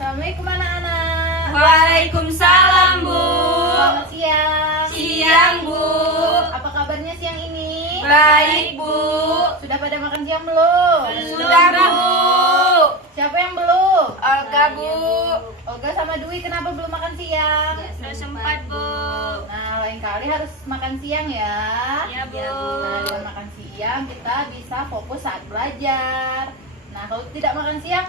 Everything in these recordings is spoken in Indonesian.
Assalamualaikum anak-anak. Waalaikumsalam, Bu. Selamat siang. Siang, Bu. Apa kabarnya siang ini? Baik, Bu. Sudah pada makan siang belum? Sudah, Bu. Siapa yang belum? Olga, Bu. Olga sama Dwi kenapa belum makan siang? Sudah sempat, Bu. Nah, lain kali harus makan siang ya. Ya, Bu. Nah, dengan makan siang kita bisa fokus saat belajar. Nah, kalau tidak makan siang,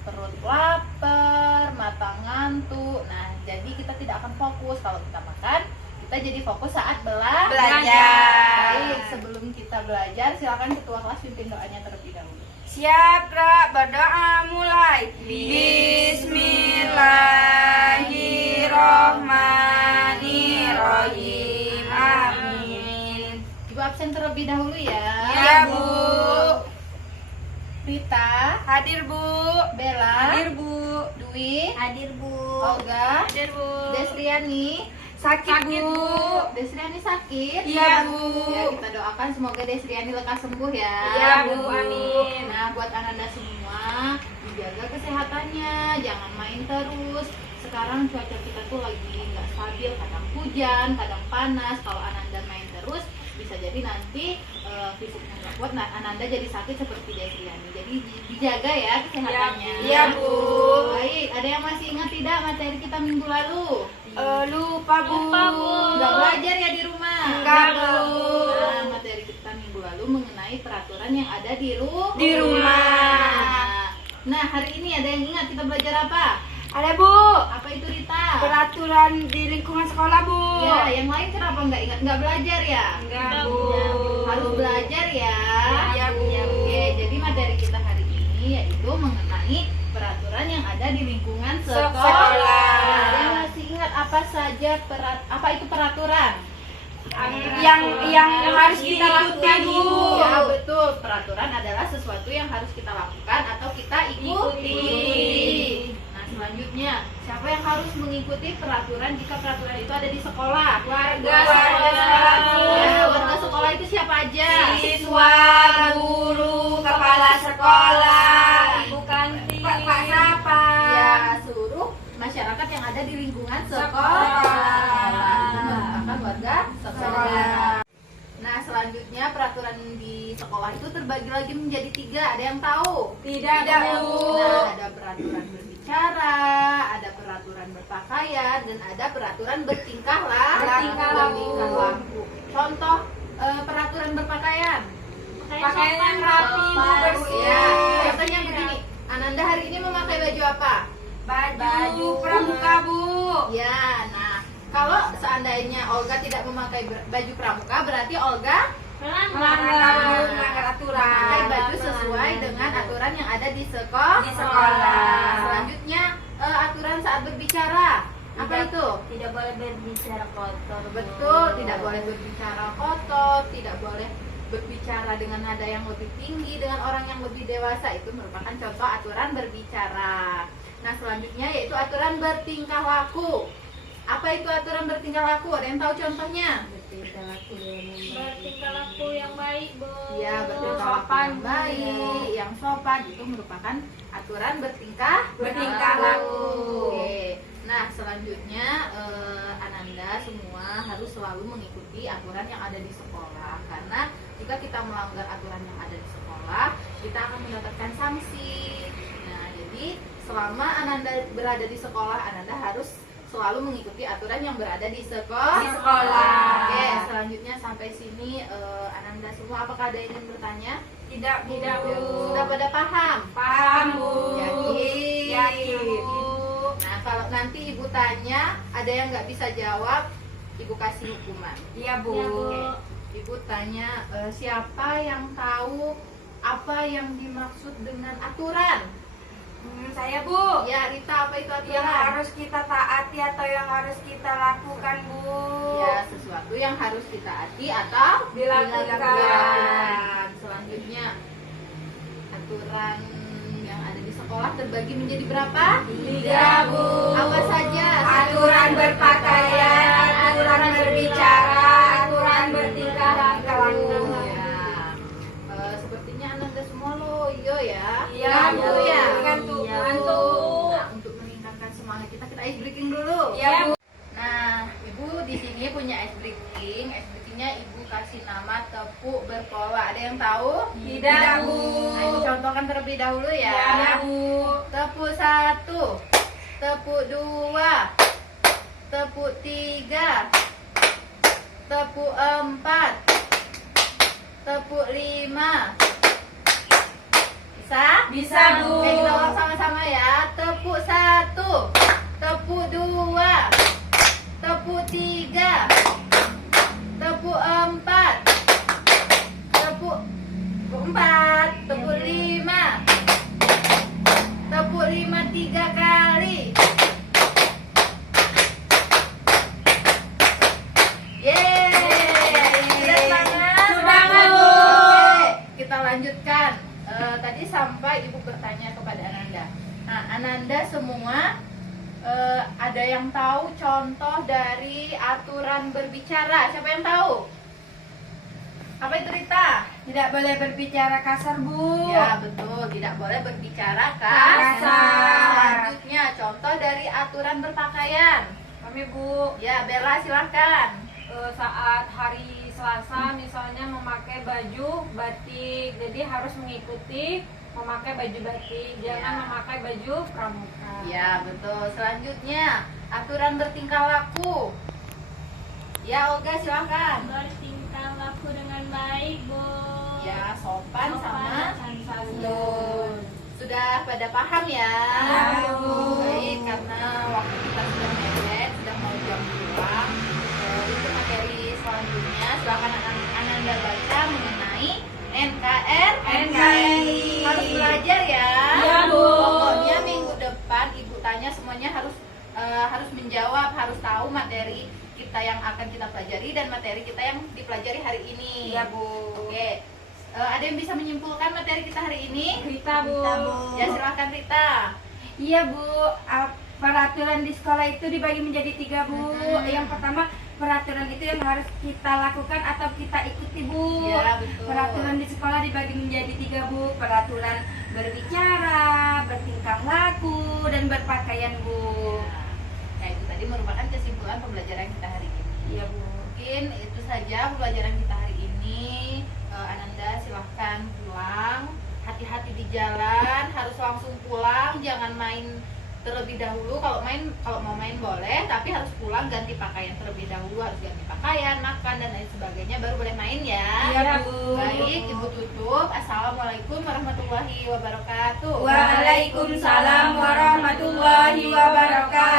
perut lapar, mata ngantuk. Nah, jadi kita tidak akan fokus. Kalau kita makan, kita jadi fokus saat Belajar. Baik, sebelum kita belajar, silakan ketua kelas pimpin doanya terlebih dahulu. Siap, Ra. Berdoa mulai. Bismillahirrohmanirrohim. Amin. Ibu absen terlebih dahulu ya. Ya, Bu. Rita, Hadir, Bu. Bella, Hadir, Bu. Dwi, Hadir, Bu. Olga, Hadir, Bu. Desriani. Sakit, Bu. Desriani sakit? Iya, Bu. Ya, kita doakan semoga Desriani lekas sembuh ya. Iya, Bu. Amin. Nah, buat Ananda semua, dijaga kesehatannya, jangan main terus. Sekarang cuaca kita tuh lagi nggak stabil, kadang hujan, kadang panas. Kalau Ananda main terus, bisa jadi nanti fisiknya nggak kuat. Nah, Ananda jadi sakit seperti Desriani. Jadi dijaga ya kesehatannya. Iya, Bu. Baik, ada yang masih ingat tidak materi kita minggu lalu? Lupa, Bu. Nggak belajar ya di rumah? Enggak, Bu. Nah, materi kita minggu lalu mengenai peraturan yang ada di rumah. Nah, hari ini ada yang ingat kita belajar apa? Ada, Bu. Apa itu, Rita? Peraturan di lingkungan sekolah, Bu. Ya, yang lain kenapa nggak ingat? Nggak belajar ya? Enggak, Bu. Harus belajar ya. Iya, Bu. Oke, jadi materi kita hari ini yaitu mengenai peraturan yang ada di lingkungan sekolah. Sekolah. Ada yang masih ingat apa saja apa itu peraturan? Yang harus kita lakukan, Bu. Ya, betul. Peraturan adalah sesuatu yang harus kita lakukan atau kita ikuti. Nah, selanjutnya, siapa yang harus mengikuti peraturan jika peraturan itu ada di sekolah? Warga sekolah, Bu. Ya, warga sekolah itu siapa aja? Siswa, guru, kepala sekolah, ibu kantin, Pak Sapa. Ya, seluruh masyarakat yang ada di lingkungan Sekolah. Itu merupakan warga sekolah. Nah, selanjutnya peraturan di sekolah itu terbagi lagi menjadi 3. Ada yang tahu? Tidak, Bu. Nah, ada peraturan berbicara, ada peraturan berpakaian, dan ada peraturan bertingkah laku. Contoh peraturan berpakaian. Pakaian yang rapi, Bu, bersih. Ya, contohnya begini. Ananda hari ini memakai baju apa? Baju pramuka, Bu. Ya, nah kalau seandainya Olga tidak memakai baju pramuka, berarti Olga Melanggar aturan. memakai baju sesuai dengan aturan yang ada di sekolah. Di sekolah. Selanjutnya aturan saat berbicara. Apa itu? Tidak boleh berbicara kotor. Betul, tidak boleh berbicara kotor, tidak boleh berbicara dengan nada yang lebih tinggi dengan orang yang lebih dewasa. Itu merupakan contoh aturan berbicara. Nah, selanjutnya yaitu aturan bertingkah laku. Apa itu aturan bertingkah laku? Ada yang tahu contohnya? Bertingkah laku yang baik, Bu. Ya, bertingkah laku yang baik, yang sopan, itu merupakan aturan bertingkah laku. Oke. Nah, selanjutnya Ananda semua harus selalu mengikuti aturan yang ada di sekolah, karena jika kita melanggar aturan yang ada di sekolah, kita akan mendapatkan sanksi. Nah, jadi selama Ananda berada di sekolah, Ananda harus selalu mengikuti aturan yang berada di sekolah. Oke, selanjutnya sampai sini Ananda semua apakah ada yang ingin bertanya? Tidak, Bu. Sudah pada paham? Paham, Bu. Yakin? Bu. Nah, kalau nanti ibu tanya, ada yang nggak bisa jawab, ibu kasih hukuman. Iya, Bu. Ibu tanya, siapa yang tahu apa yang dimaksud dengan aturan? Saya, Bu. Ya, Rita, apa itu aturan? Yang harus kita taati atau yang harus kita lakukan, Bu. Ya, sesuatu yang harus kita taati atau Dilakukan. Selanjutnya, aturan yang ada di sekolah terbagi menjadi berapa? 3, Bu. Apa saja? Aturan berpakaian, aturan berbicara, aturan bertingkah laku. Ya. Sepertinya Ananda semua loyo ya. Iya, Bu. Ya. Ngantuk. Nah, untuk ice breaking dulu. Iya, Bu. Nah, Ibu di sini punya ice breaking. Ice breakingnya Ibu kasih nama tepuk berpola. Ada yang tahu? Tidak, Bu. Nah, Ibu contohkan terlebih dahulu ya. Iya, Bu. Tepuk 1, tepuk 2, tepuk 3, tepuk 4, tepuk 5. Bisa? Bisa, Bu. Oke, kita ulang sama-sama ya. Tepuk 1, tepuk 2, tepuk 3, tepuk 4, tepuk 5, tepuk 5 3 kali. Yeay. Semangat. Semangat, Bu. Oke, kita lanjutkan. Tadi sampai Ibu bertanya kepada Ananda. Nah, Ananda semua ada yang tahu contoh dari aturan berbicara? Siapa yang tahu? Apa itu, Rita? Tidak boleh berbicara kasar, Bu. Ya, betul, tidak boleh berbicara Kasar. Selanjutnya, contoh dari aturan berpakaian. Kami, Bu, Ya, Bella silahkan. saat hari Selasa misalnya memakai baju batik, jadi harus mengikuti memakai baju batik, jangan Ya. memakai baju pramuka. Ya, betul. Selanjutnya, aturan bertingkah laku. Ya, Olga silahkan. Bertingkah laku dengan baik, Bu. Ya, sopan sama santun. santun. Sudah pada paham ya? Ya, Bu. Baik, karena waktu kita sudah mepet, sudah mau jam pulang. Untuk materi selanjutnya, silakan Ananda baca mengenai NKRI. Harus belajar ya. Ya, Bu. Pokoknya minggu depan Ibu tanya semuanya harus menjawab, harus tahu materi kita yang akan kita pelajari dan materi kita yang dipelajari hari ini. Iya, Bu. Oke. Ada yang bisa menyimpulkan materi kita hari ini? Rita, Bu. Rita, Bu. Ya, silakan Rita. Iya, Bu. Peraturan di sekolah itu dibagi menjadi 3, Bu. Yang pertama, peraturan itu yang harus kita lakukan atau kita ikuti, Bu. Iya, betul. Peraturan di sekolah dibagi menjadi 3, Bu. Peraturan berbicara, bertingkah laku, dan berpakaian, Bu. Nah, itu tadi merupakan kesimpulan pembelajaran kita hari ini. Iya, Bu. Mungkin itu saja pembelajaran kita hari ini. Ananda silahkan pulang. Hati-hati di jalan, harus langsung pulang, jangan main terlebih dahulu. Kalau mau main boleh, tapi harus pulang ganti pakaian terlebih dahulu, harus ganti pakaian, makan dan lain sebagainya baru boleh main ya. Iya, Bu. Baik, Ibu tutup. Assalamualaikum warahmatullahi wabarakatuh. Waalaikumsalam warahmatullahi wabarakatuh.